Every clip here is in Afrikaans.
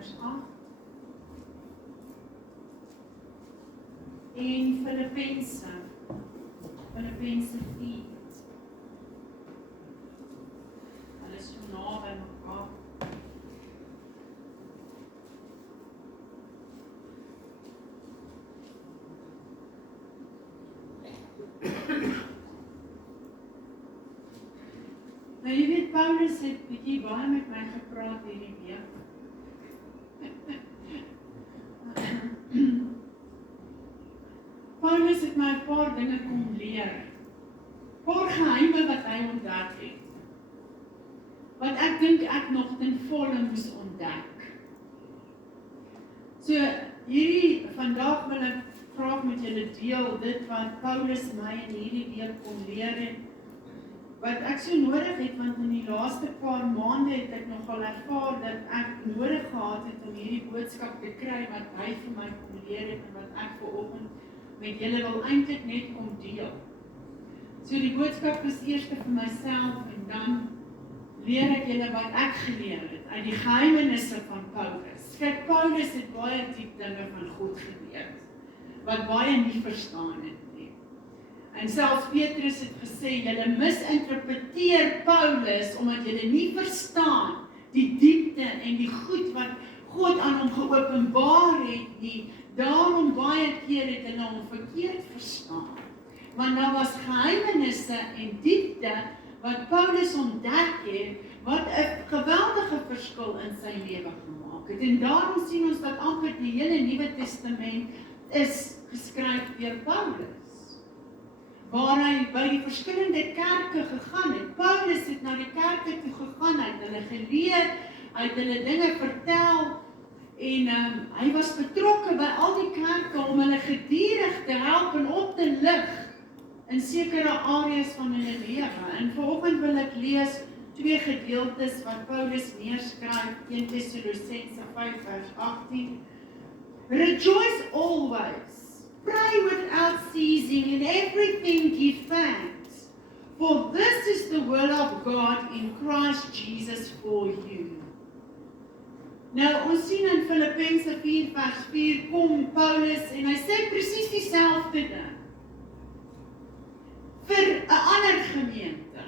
vers 8. En Filippense 4. Hulle is so naby mekaar. Nou jy weet, Paulus het bietjie baie met my gepraat hierdie week. Paulus het my 'n paar dinge kom leer. Paar geheime wat hy ontdek het. Wat ek dink ek nog ten volle moes ontdek. So, vandag wil ek graag met julle deel dit wat Paulus my in hierdie week kon leer het. Wat ek so nodig het, want in die laaste paar maande het ek nogal ervaar dat ek nodig gehad het om hierdie boodskap te kry wat hy vir my kon leer het en wat ek vanoggend met julle wil eintlik net kom deel. So die boodskap is eers vir myself en dan leer ek julle wat ek geleer het uit die geheimenisse van Paulus. Kyk, Paulus het baie diep dinge van God geleer, wat baie nie verstaan het nie. En selfs Petrus het gesê, julle misinterpreteer Paulus, omdat julle nie verstaan die diepte en die goed wat God aan hom geopenbaar het nie. Daarom baie keer het hulle hom verkeerd verstaan. Want daar was geheimenisse en diepte wat Paulus ontdek het, wat 'n geweldige verskil in sy lewe gemaak het. En daarom sien ons dat amper die hele Nuwe Testament is geskryf deur Paulus. Waar hy by die verskillende kerke gegaan het. Paulus het na die kerke toe gegaan, hy het hulle geleer, hy het hulle dinge vertel, en hy was betrokke by al die kerke om hulle gedurig te help en op te lig in sekere areas van hulle lewe. En vanoggend wil ek lees 2 gedeeltes wat Paulus neerskryf, 1 Tessalonisense 5 vers 18. Rejoice always, pray without ceasing, in everything give thanks, for this is the will of God in Christ Jesus for you. Nou, ons sien in Filippense 4 vers 4 kom Paulus en hy sê presies dieselfde ding vir 'n ander gemeente.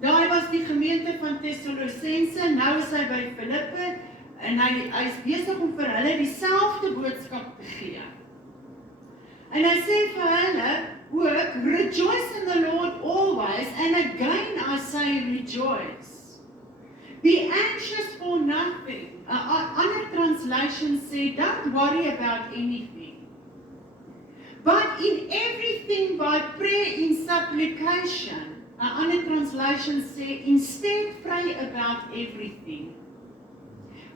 Daai was die gemeente van Tessalonisense, nou is hy by Filippe en hy is besig om vir hulle dieselfde boodskap te gee. En hy sê vir hulle ook, rejoice in the Lord always, and again I say rejoice. Be anxious for nothing. Other translations say, don't worry about anything. But in everything by prayer in supplication. Other translations say, instead pray about everything.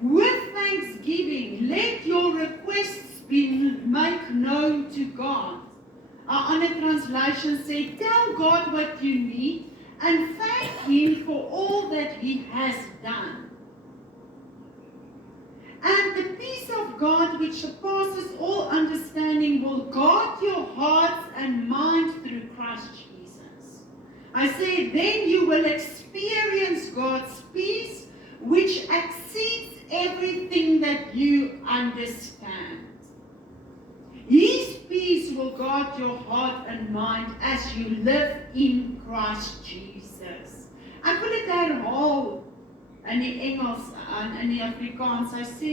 With thanksgiving, let your requests be made known to God. Other translations say, tell God what you need, and thank Him for all that He has done. And the peace of God, which surpasses all understanding, will guard your hearts and minds through Christ Jesus. I say, then you will experience God's peace, which exceeds everything that you understand. His peace will guard your heart and mind as you live in Christ Jesus. Ek wil dit herhaal in die Engels en in die Afrikaans. Hy sê,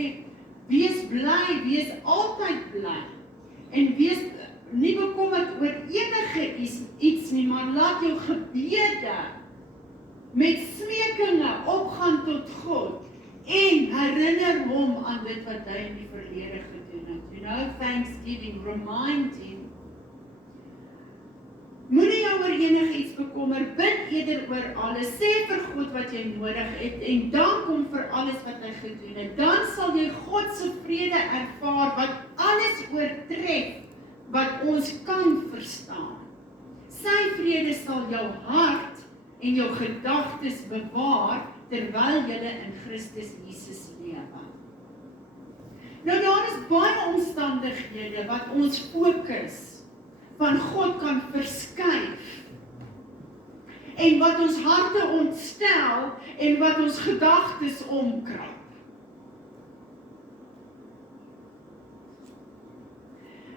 wees bly, wees altyd bly. En wees nie bekommerd oor enige iets nie, maar laat jou gebede met smekinge opgaan tot God en herinner hom aan dit wat hy in die verlede gedoen het. You know, thanksgiving, remind him. Moenie jou oor enige iets bekommer, bid eerder oor alles, sê vir God wat jy nodig het en dank hom vir alles wat hy gedoen het. Dan sal jy God se vrede ervaar wat alles oortref wat ons kan verstaan. Sy vrede sal jou hart en jou gedagtes bewaar terwyl jy in Christus Jesus lewe. Nou daar is baie omstandighede wat ons fokus van God kan verskuif en wat ons harte ontstel en wat ons gedagtes omkrap.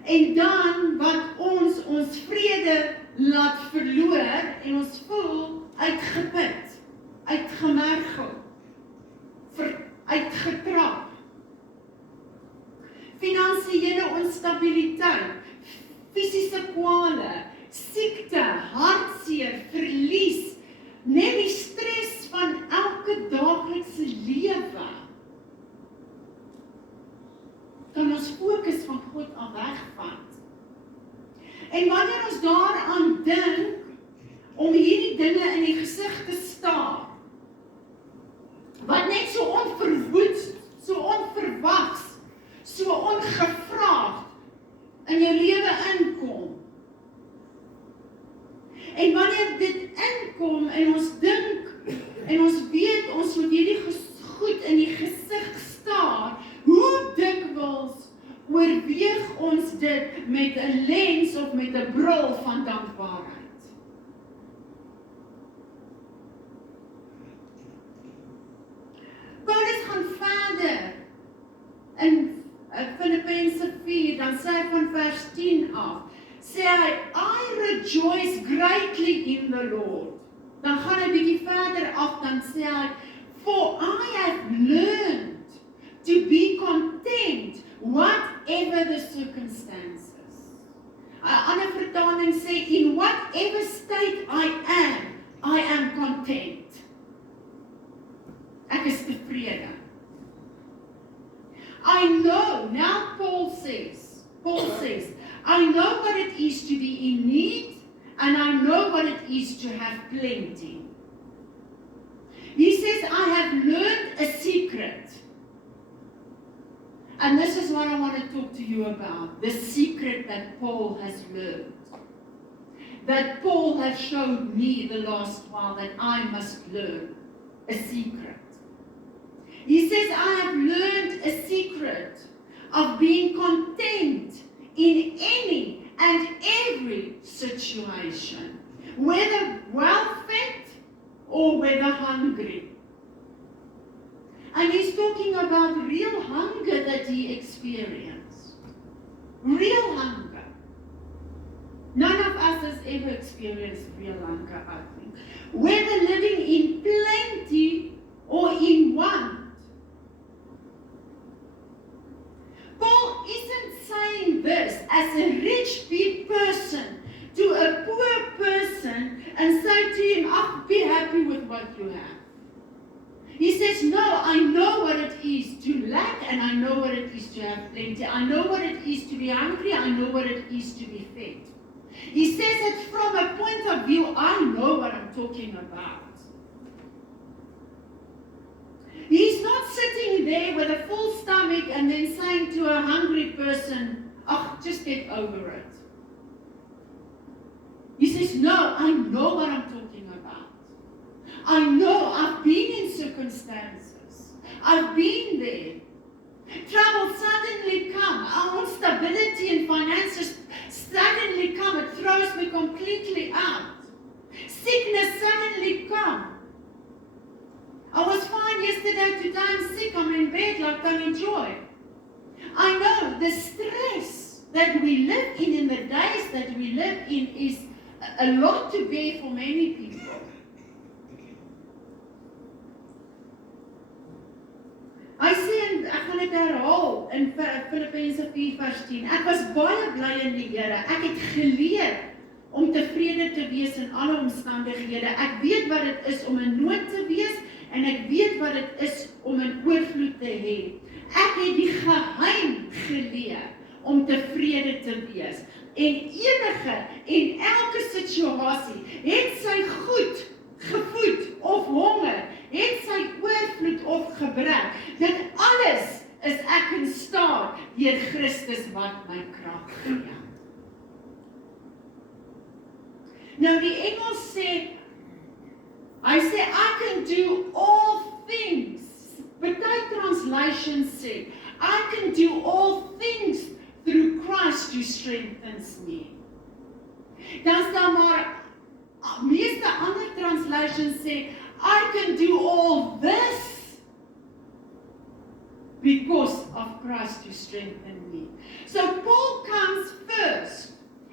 En dan wat ons vrede laat verloor en ons voel uitgeput, uitgemergel, uitgetrap. Finansiële onstabiliteit, fisiese kwale, siekte, hartseer, verlies, net die stres van elke daaglikse lewe. Kan ons fokus van God af wegvat. En wanneer ons daaraan dink, om hierdie dinge in die gesig te staar, wat net so onverwoeds, so onverwags, so ongevraagd in jou lewe inkom. En wanneer dit inkom en ons dink, en ons weet ons moet hierdie goed in die gesig staar, hoe dikwels oorweeg ons dit met 'n lens of met 'n bril van dankbaarheid? Paulus gaan verder in Filippense 4, dan sê hy van vers 10 af, sê hy, I rejoice greatly in the Lord. Dan gaan hy bietjie verder af, dan sê hy, for I have learned to be content, whatever the circumstances. 'n ander vertaling sê, in whatever state I am content. Ek is tevrede. I know, now Paul says, I know what it is to be in need, and I know what it is to have plenty. He says, I have learned a secret. And this is what I want to talk to you about, the secret that Paul has learned. That Paul has showed me the last while that I must learn a secret. He says, I have learned a secret of being content in any and every situation, whether well-fed or whether hungry. And he's talking about real hunger that he experienced. Real hunger. None of us has ever experienced real hunger, I think. Whether living in plenty or in want. Paul isn't saying this as a rich person to a poor person and say to him, oh, be happy with what you have. He says, no, I know what it is to lack, and I know what it is to have plenty. I know what it is to be hungry. I know what it is to be fed. He says it from a point of view, I know what I'm talking about. He's not sitting there with a full stomach and then saying to a hungry person, oh, just get over it. He says, no, I know what I'm talking about. I know, I've been in circumstances. I've been there. Trouble suddenly come. Our instability in finances suddenly come. It throws me completely out. Sickness suddenly come. I was fine yesterday, today I'm sick, I'm in bed like Tony Joy. I know the stress that we live in the days that we live in is a lot to bear for many people. Hy sê, en ek gaan dit herhaal in Filippense 4 vers 10, ek was baie bly in die Here, ek het geleer om tevrede te wees in alle omstandighede, ek weet wat dit is om in nood te wees, en ek weet wat dit is om in oorvloed te hê. Ek het die geheim geleer om tevrede te wees, en enige en elke situasie, het sy goed, gevoed of honger, het sy oorvloed of gebrek, dit alles is ek in staat deur Christus wat my krag gee. Nou die Engels sê, hy sê, I can do all things. Party translations sê, I can do all things through Christ who strengthens me. Dan staan maar, meeste ander translations sê, I can do all this because of Christ who strengthened me. So Paul comes first,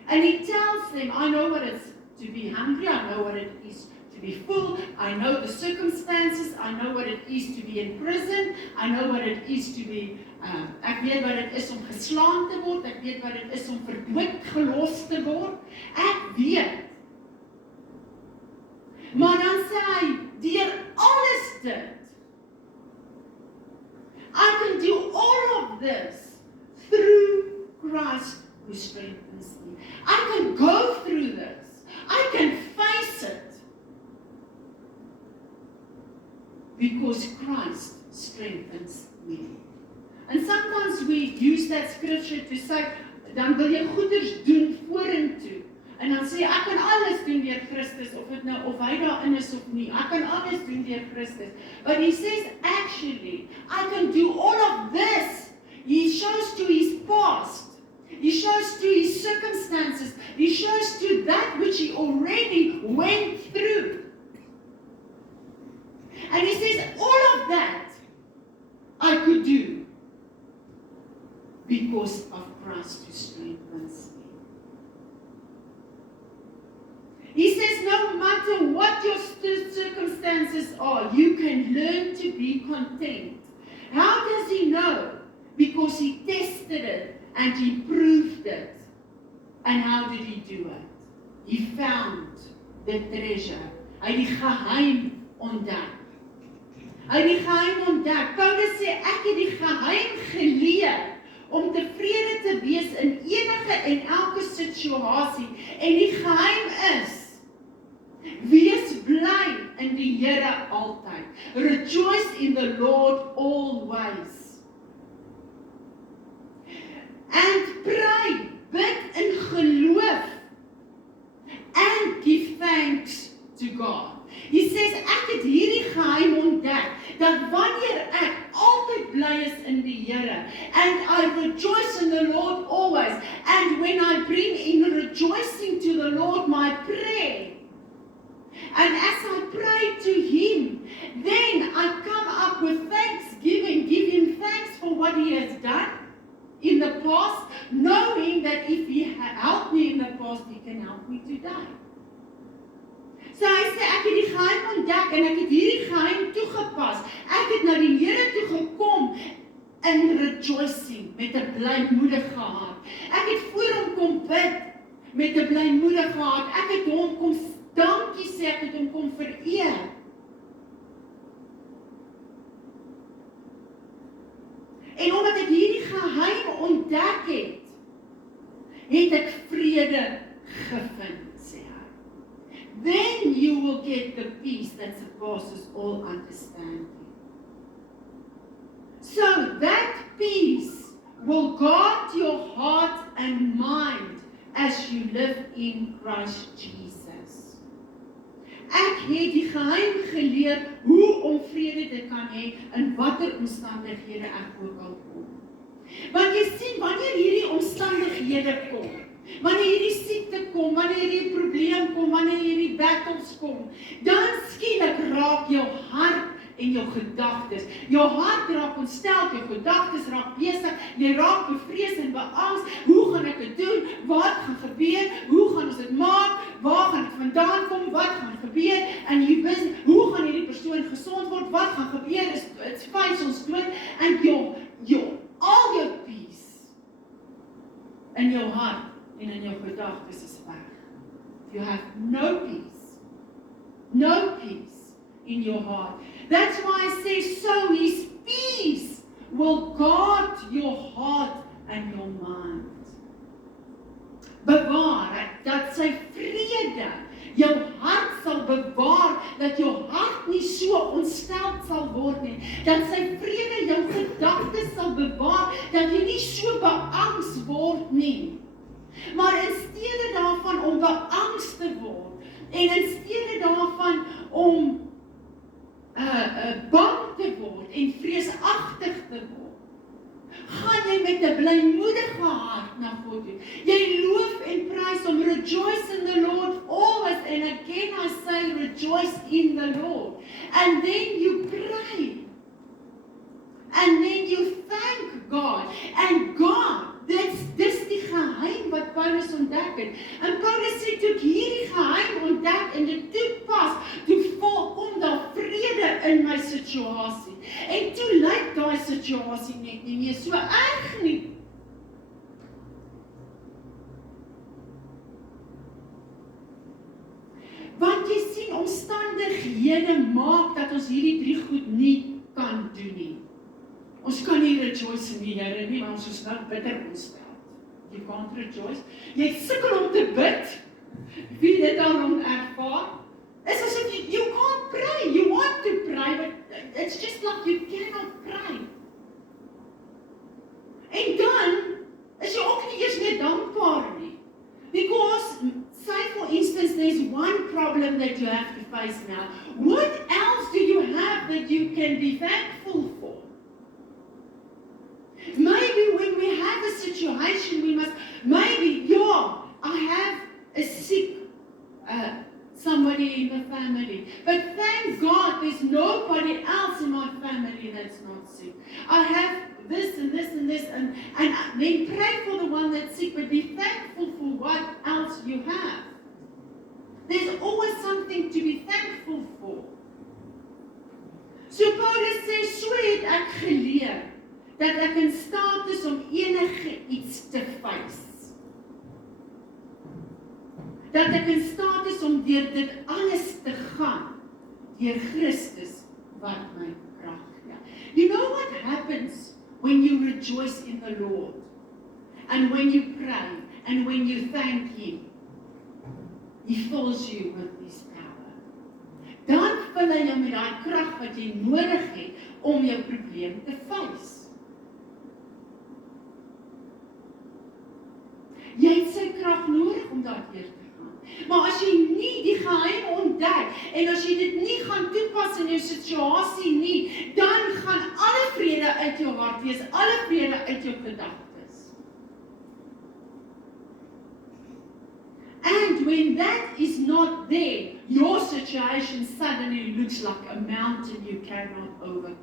and he tells them, I know what it's to be hungry, I know what it is to be full, I know the circumstances, I know what it is to be in prison, I know what it is to be, ek weet wat het is om geslaan te word, ek weet wat het is om verdood gelos te word, ek weet. Maar dan sê hy, deur alles dit, I can do all of this through Christ who strengthens me. I can go through this. I can face it. Because Christ strengthens me. And sometimes we use that scripture to say, dan wil jy goeders doen vorentoe. En dan sê jy, ek kan alles doen deur Christus, of hy daarin is of nie. Ek kan alles doen deur Christus. But he says, actually, I can do all of this. He shows to his past. He shows to his circumstances. He shows to that which he already went through. And he says, all of that I could do because of Christ who strengthens me. He says, no matter what your circumstances are, you can learn to be content. How does he know? Because he tested it and he proved it. And how did he do it? He found the treasure. Hy het die geheim ontdek. Hy het die geheim ontdek. Paulus sê, ek het die geheim geleer om tevrede te wees in enige en elke situasie. En die geheim is, wees bly in die Here altyd. Rejoice in the Lord always. And pray, bid in geloof. And give thanks to God. He says, ek het hierdie geheim ontdek, dat wanneer ek altyd bly is in die Here, and I rejoice in the Lord always, and when I bring in rejoicing to the Lord my prayer, and as I pray to Him, then I come up with thanksgiving, give Him thanks for what He has done in the past, knowing that if He helped me in the past, He can help me today. So hy sê, ek het die geheim ontdek en ek het hierdie geheim toegepas. Ek het na die Here toe gekom in rejoicing, met 'n blymoedige hart. Ek het voor hom kom bid met 'n blymoedige hart. Ek het hom kom dankie sê, ek het hom kom vereer. En omdat ek hierdie geheim ontdek het, het ek vrede gevind, sê hy. Then you will get the peace that surpasses all understanding. So that peace will guard your heart and mind as you live in Christ Jesus. Ek het die geheim geleer hoe om vrede te kan hê in watter omstandighede ek ook al kom. Want jy sien, wanneer hierdie omstandighede kom, wanneer hierdie siekte kom, wanneer hierdie probleem kom, wanneer hierdie battles kom, dan skielik raak jou hart en jou gedagtes. Jou hart raak ontsteld, jou gedagtes raak besig, jy raak bevrees en beangs. Hoe gaan ek dit doen? Wat gaan gebeur? Hoe gaan ons dit maak? Waar gaan dit vandaan kom? Wat gaan gebeur? En jy weet, hoe gaan hierdie persoon gesond word? Wat gaan gebeur? It's face ons dood. En al jou peace in jou hart en in jou gedagtes is weg. You have no peace. No peace in your heart. That's why I say, so His peace will guard your heart and your mind. Bewaar, dat sy vrede jou hart sal bewaar, dat jou hart nie so ontsteld sal word nie, dat sy vrede jou gedagtes sal bewaar, dat jy nie so beangs word nie. Maar in steede daarvan om beangst te word, en in steede daarvan om bang te word en vreesagtig te word, gaan jy met 'n blymoedige hart na God toe. Jy loof en prys hom, rejoice in the Lord always, and again I say rejoice in the Lord. And then you pray, and then you God. And God, dis die geheim wat Paulus ontdek het. En Paulus sê, toe ek hierdie geheim ontdek en dit toepas, toe kom daar vrede in my situasie. En toe lyk daai situasie net nie meer so erg nie. Want jy sien, omstandighede maak dat ons hierdie 3 goed nie kan doen nie. Ons kan nie rejoice in die Here nie, want ons is nou bitter ontstel. You can't rejoice. Jy sukkel om te bid, wie dit daarom ervaar, is asof you can't pray, you want to pray, but it's just like you cannot pray. En dan is jy ook nie eers net dankbaar nie. Because, say for instance, there's one problem that you have to face now. What else do you have that you can be thankful for? Maybe when we have a situation, we must, I have a sick somebody in the family. But thank God there's nobody else in my family that's not sick. I have this and this and this, and then pray for the one that's sick, but be thankful for what else you have. There's always something to be thankful for. So Paulus sê, so het ek geleer, dat ek in staat is om enige iets te face. Dat ek in staat is om deur dit alles te gaan, deur Christus wat my krag gee. You know what happens when you rejoice in the Lord, and when you pray, and when you thank Him? He fills you with His power. Dan vul hy jou met daai krag wat jy nodig het om jou probleem te face. Jy het sy krag nodig om daardeur te gaan. Maar as jy nie die geheim ontdek, en as jy dit nie gaan toepas in jou situasie nie, dan gaan alle vrede uit jou hart wees, alle vrede uit jou gedagtes. And when that is not there, your situation suddenly looks like a mountain you cannot overcome.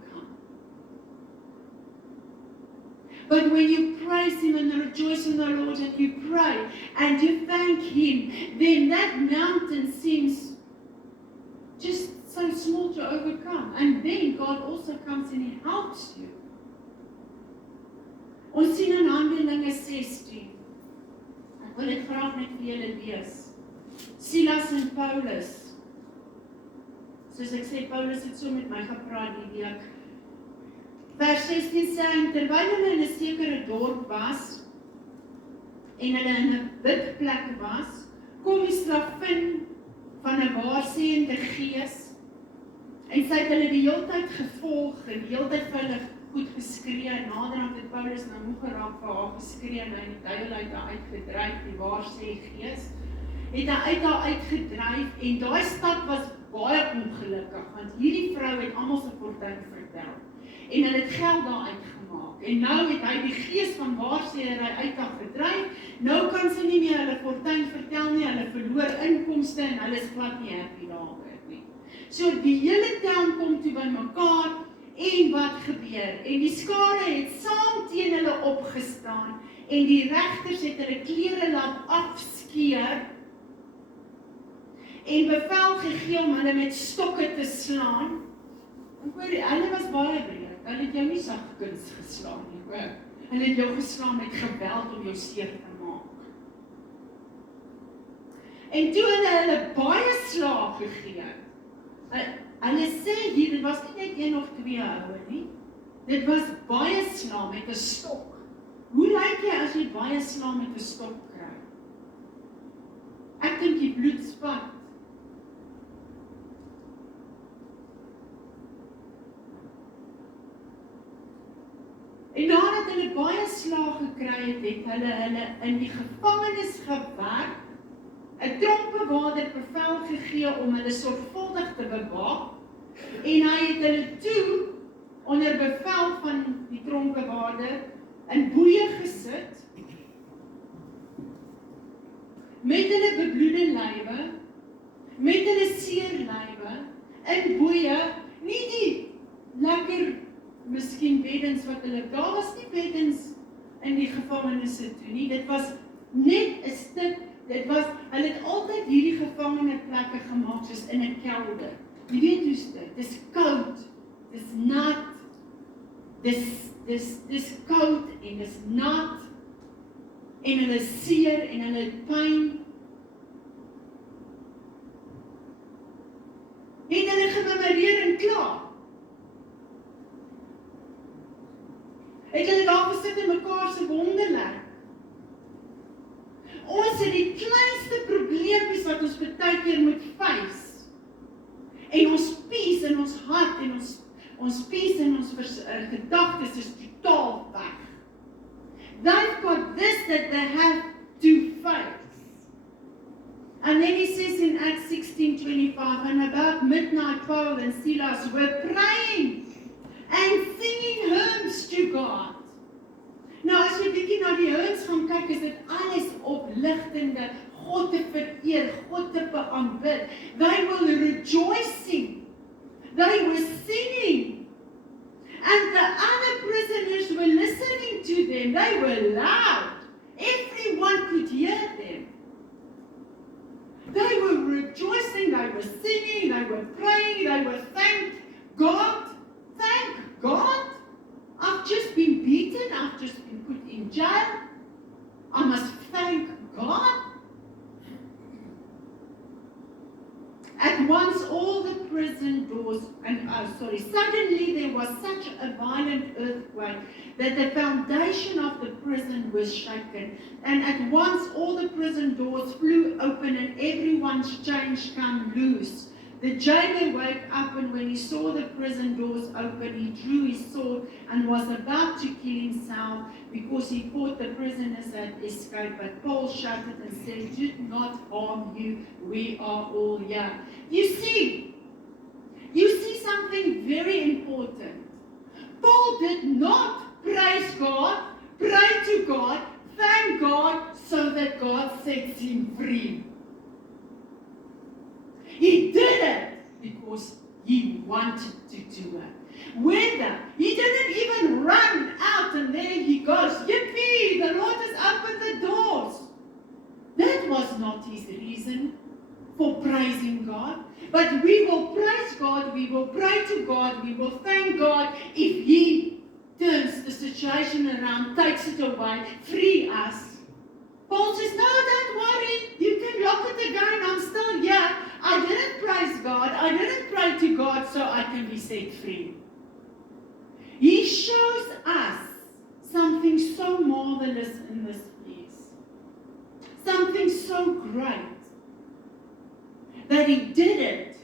But when you praise Him and rejoice in the Lord and you pray and you thank Him, then that mountain seems just so small to overcome. And then God also comes and He helps you. Ons sien in Handelinge 16. Ek wil dit graag net vir julle lees. Silas en Paulus. Soos ek sê, Paulus het so met my gepraat die week. Vers 16 sê, terwyl hulle in 'n sekere dorp was, en hulle in 'n bidplek was, kom die slavin van 'n waarseende gees, en sy het hulle die hele tyd gevolg, en die hele tyd vir hulle goed geskree, en naderhand het Paulus nou moeg geraak vir haar geskree, en hy die duiwel uit haar uitgedryf, die waarseende gees, het hy uit haar uitgedryf, en daai stad was baie ongelukkig, want hierdie vrou het almal se fortuin vertel. En hulle het geld daar uitgemaak. En nou het hy die gees van waarsêery uit haar gedryf. Nou kan sy nie meer hulle fortuin vertel nie, hulle verloor inkomste en hulle is glad nie happy daaroor nie. So die hele town kom toe bymekaar en wat gebeur? En die skare het saam teen hulle opgestaan en die regters het hulle klere laat afskeer en bevel gegee om hulle met stokke te slaan. En hoor, hulle was baie breed. Hulle het jou nie sagkens geslaan nie, hoor. Hulle het jou geslaan met geweld om jou seer te maak. En toe hulle baie slaag gegee. Hulle sê hier, dit was nie net 1 of 2 oue nie. Dit was baie slaag met 'n stok. Hoe lyk jy as jy baie slaag met 'n stok kry? Ek dink die bloed spat. En nadat hulle baie slaag gekry het, het hulle in die gevangenis gewerk, 'n tronkbewaarder bevel gegee om hulle sorgvuldig te bewaak, en hy het hulle toe, onder bevel van die tronkbewaarder, in boeie gesit, met hulle bebloede lywe, met hulle seer lywe, in boeie, nie die lekker miskien beddens wat hulle, daar was nie beddens in die gevangenisse toe nie, dit was net 'n stuk, hulle het altyd hierdie gevangene plekke gemaak, soos in 'n kelder. Jy weet hoe's dit, dis koud, dis nat, dis koud en dis nat, en hulle seer en hulle het pyn. Het hulle gememoreer en klaar. Het hulle daar gesit in mekaar se wonderwerk. Ons het die kleinste probleempies wat ons baie keer moet face. En ons peace in ons hart en ons peace in ons gedagtes is totaal weg. They've got this that they have to face. And then he says in Acts 16:25, and about midnight Paul and Silas were praying and singing hymns to God. Nou as jy bietjie na die hymns gaan kyk, is dit alles opligtende, God te vereer, God te aanbid. They were rejoicing. They were singing. And the other prisoners were listening to them. They were loud. Everyone could hear them. They were rejoicing, they were singing, they were praying, they were thank God. Thank God. I've just been beaten, I've just been put in jail. I must thank God. At once all the prison doors, suddenly there was such a violent earthquake that the foundation of the prison was shaken. And at once all the prison doors flew open and everyone's chains came loose. The jailer woke up, and when he saw the prison doors open, he drew his sword and was about to kill himself because he thought the prisoners had escaped. But Paul shouted and said, "Do not harm you, we are all here." You see something very important. Paul did not praise God, pray to God, thank God so that God sets him free. He did it because he wanted to do it. He didn't even run out and there he goes, yippee, the Lord has opened the doors. That was not his reason for praising God. But we will praise God, we will pray to God, we will thank God if he turns the situation around, takes it away, free us. Paul says, no, don't worry, you can lock it again, I'm still here. I didn't praise God, I didn't pray to God so I can be set free. He shows us something so marvelous in this piece. Something so great. That he did it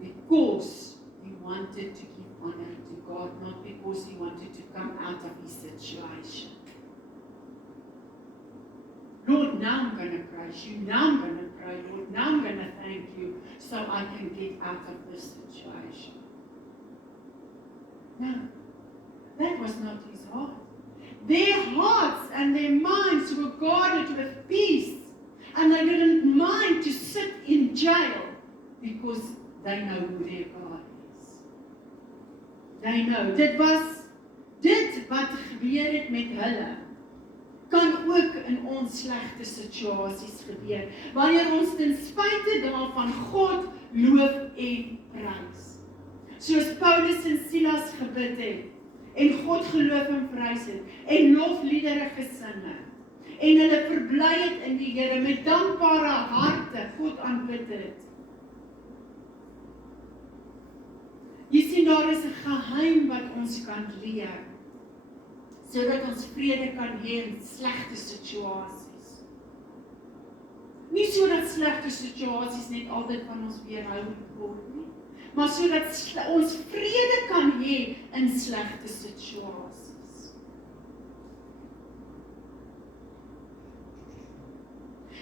because he wanted to give honor to God, not because he wanted to come out of his situation. Lord, now I'm going to praise you. Now I'm going to pray, Lord. Now I'm going to thank you so I can get out of this situation. No, that was not his heart. Their hearts and their minds were guarded with peace. And they didn't mind to sit in jail because they know who their God is. They know. Dit wat gebeur het met hulle, kan ook in ons slegte situasies gebeur, wanneer ons ten spyte daarvan God loof en prys. Soos Paulus en Silas gebid het, en God geloof en prys het, en lofliedere gesing het, en hulle verbly het in die Here met dankbare harte God aanbid het. Jy sien, daar is 'n geheim wat ons kan leer, sodat ons vrede kan hê in slegte situasies. Nie sodat slegte situasies net altyd van ons weerhou word nie, maar sodat ons vrede kan hê in slegte situasies.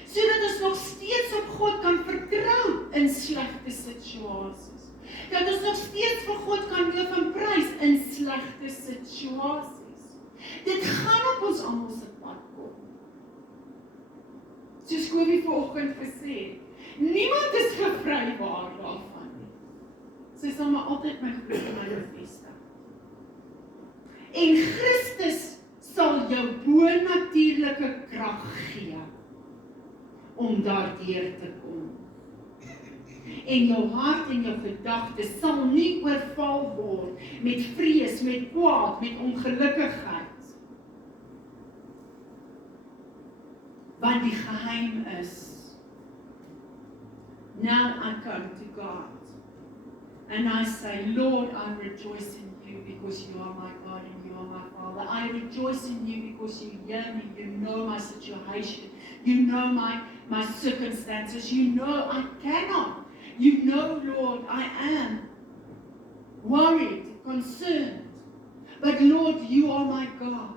Sodat ons nog steeds op God kan vertrou in slegte situasies. Dat ons nog steeds vir God kan loof en prys in slegte situasies. Dit gaan op ons almal se pad kom. Soos Kobie vanoggend gesê het, niemand is gevrywaar daarvan nie. Sy sal maar altyd my geloof manifesteer. En Christus sal jou bonatuurlike krag gee om daardeur te kom. En jou hart en jou gedagtes sal nie oorval word met vrees, met kwaad, met ongelukkigheid. Want die geheim is, now I come to God. And I say, Lord, I rejoice in you because you are my God and you are my Father. I rejoice in you because you hear me, you know my situation, you know my circumstances, you know I cannot. You know, Lord, I am worried, concerned. But Lord, you are my God.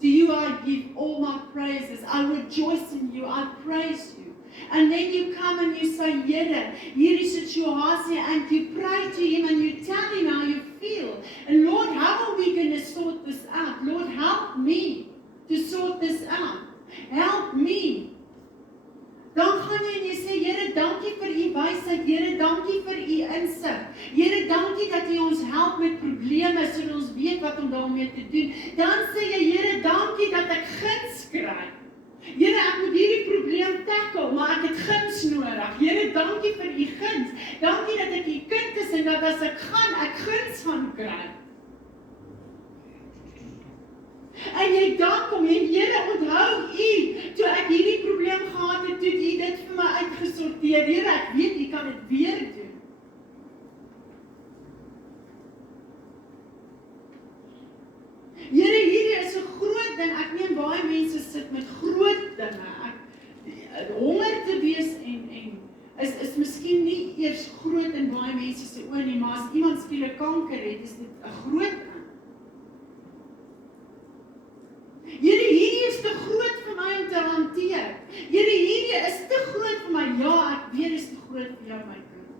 To you I give all my praises. I rejoice in you, I praise you. And then you come and you say, Here, hierdie situasie, and you pray to him and you tell him how you feel. And Lord, how are we going to sort this out? Lord, help me to sort this out. Help me. Dan gaan jy en jy sê, Here, dankie vir u wysheid. Here, dankie vir u insig. Here, dankie dat u ons help met probleme, sodat ons weet wat om daarmee te doen. Dan sê jy, Here, dankie dat ek guns kry. Here, ek moet hierdie probleem tackle, maar ek het guns nodig. Here, dankie vir u guns. Dankie dat ek u kind is en dat as ek gaan, ek guns gaan kry. En jy dank hom, en Here, onthou u, toe ek hierdie probleem gehad het, toe u dit vir my uitgesorteer. Here, ek weet, u kan dit weer doen. Here, hierdie is 'n groot ding. Ek meen, baie mense sit met groot dinge. Honger te wees en is miskien nie eers groot in baie mense se oë nie, maar as iemand skielik kanker het, is dit 'n groot ding. Here, hierdie is te groot vir my om te hanteer. Here, hierdie is te groot vir my. Ja, ek weet is te groot vir jou, my kind.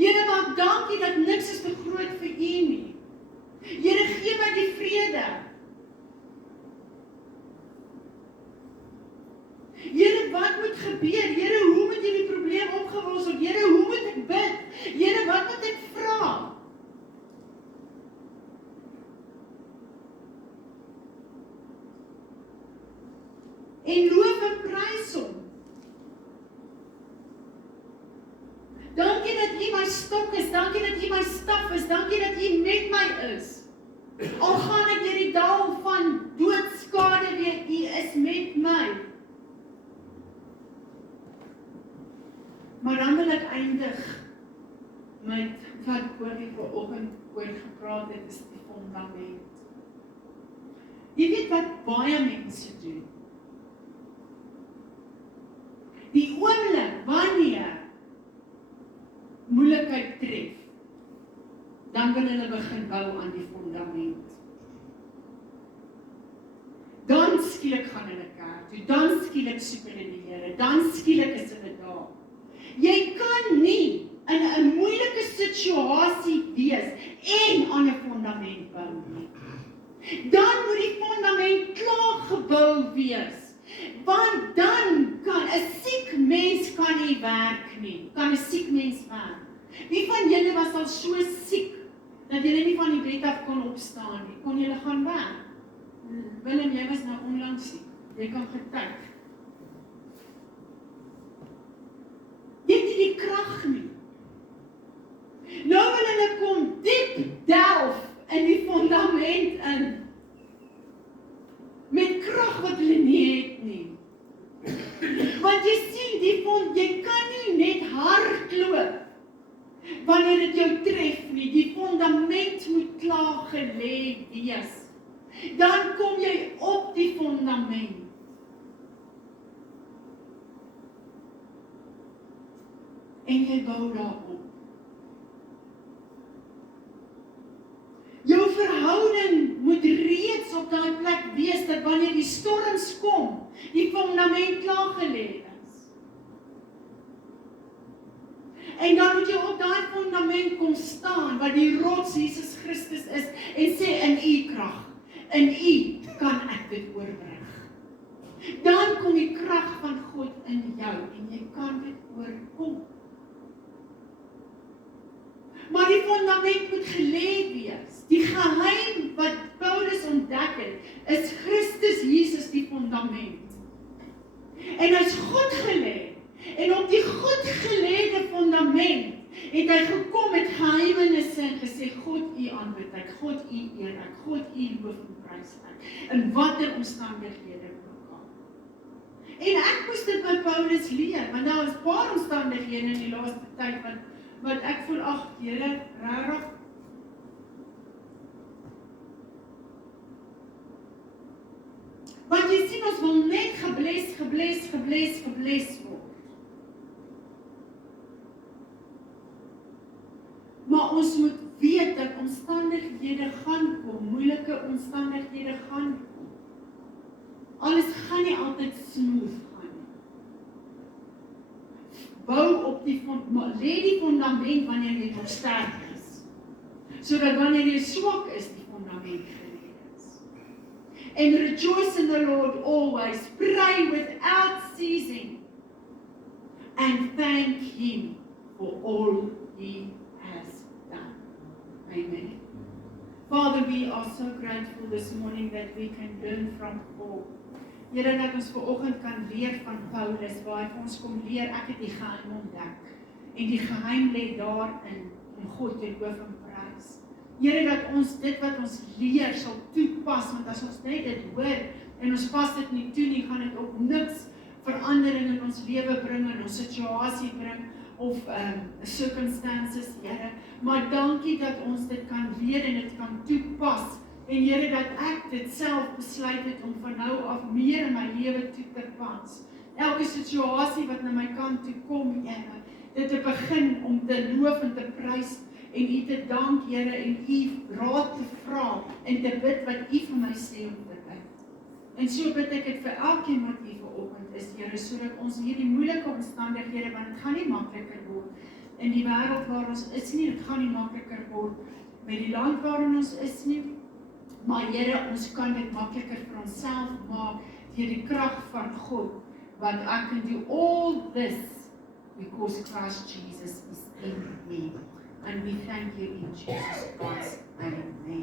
Here, maar dankie dat niks is te groot vir u nie. Here, gee my die vrede. Here, wat moet gebeur? Here, hoe moet hierdie probleem opgelos word? Here, hoe moet ek bid? Here, wat moet ek vra? En loof en prys hom. Dankie dat u my stok is, dankie dat u my staf is, dankie dat u met my is. Al gaan ek deur die dal van doodskade weer, u is met my. Maar dan wil ek eindig met wat Corrie vanoggend oor gepraat het, is die fundament. Jy weet wat baie mense doen. Die oomblik wanneer moeilikheid tref, dan wil hulle begin bou aan die fundament. Dan skielik gaan hulle kerk toe, dan skielik soek hulle die Here, dan skielik is hulle daar. Jy kan nie in 'n moeilike situasie wees en aan 'n fundament bou nie. Dan moet die fundament klaar gebou wees. Want dan kan 'n siek mens kan nie werk nie. Kan 'n siek mens werk? Wie van julle was al so siek dat julle nie van die bed af kon opstaan nie? Kon julle gaan werk? Willem, jy was nou onlangs siek. Jy kan getuig. Jy het nie die krag nie. Nou wil hulle kom diep delf in die fundament in. Met krag wat hulle nie het nie. Want jy sien, jy kan nie net hardloop wanneer dit jou tref nie. Die fundament moet klaar gelê wees. Dan kom jy op die fundament. En jy bou daarop. Jou verhouding moet reeds op daai plek wees dat wanneer die storms kom, die fundament klaar gelê is. En dan moet jy op daai fundament kom staan, wat die rots Jesus Christus is, en sê, in u krag, in u kan ek dit oorbrug. Dan kom die krag van God in jou, en jy kan dit oorkom. Maar die fundament moet gelê wees. Die geheim wat U aanbid ek, God U eer ek, God U loof en prys ek, in watter omstandighede ook al. En ek moes dit by Paulus leer, want daar is paar omstandighede in die laaste tyd, wat ek voel, ag, Here, rarig. Want jy sien, ons wil net gebles word. Maar ons moet weet dat omstandighede gaan kom, moeilike omstandighede gaan kom. Alles gaan nie altyd smooth gaan nie. Bou op lê die fundament wanneer jy nog sterk is. Sodat wanneer jy swak is, die fundament gelê is. And rejoice in the Lord always, pray without ceasing, and thank Him for all He has done. Amen. Father, we are so grateful this morning that we can learn from Paul. Here, dat ons vanoggend kan leer van Paulus, waar hy vir ons kom leer, ek het die geheim ontdek. En die geheim lê daarin, om God te loof en prys. Here, dat ons dit wat ons leer sal toepas, want as ons net dit hoor, en ons pas dit nie toe nie, gaan dit ook niks verandering in ons lewe bring, in ons situasie bring, of circumstances, Here. Maar dankie dat ons dit kan leer en dit kan toepas. En Here, dat ek dit self besluit het om van nou af meer in my lewe toe te pas. Elke situasie wat na my kant toe kom, Here, dit te begin om te loof en te prys en U te dank, Here, en U raad te vra en te bid wat U vir my sê om te bid. En so bid ek dit vir elkeen wat hier vanoggend is, Here, sodat ons hierdie moeilike omstandighede, want dit gaan nie makliker word in die wêreld waar ons is nie, dit gaan nie makliker word met die land waarin ons is nie. Maar Here, ons kan dit makliker vir onsself maak deur die krag van God, want I can do all this because Christ Jesus is in me. And we thank you in Jesus Christ. Amen.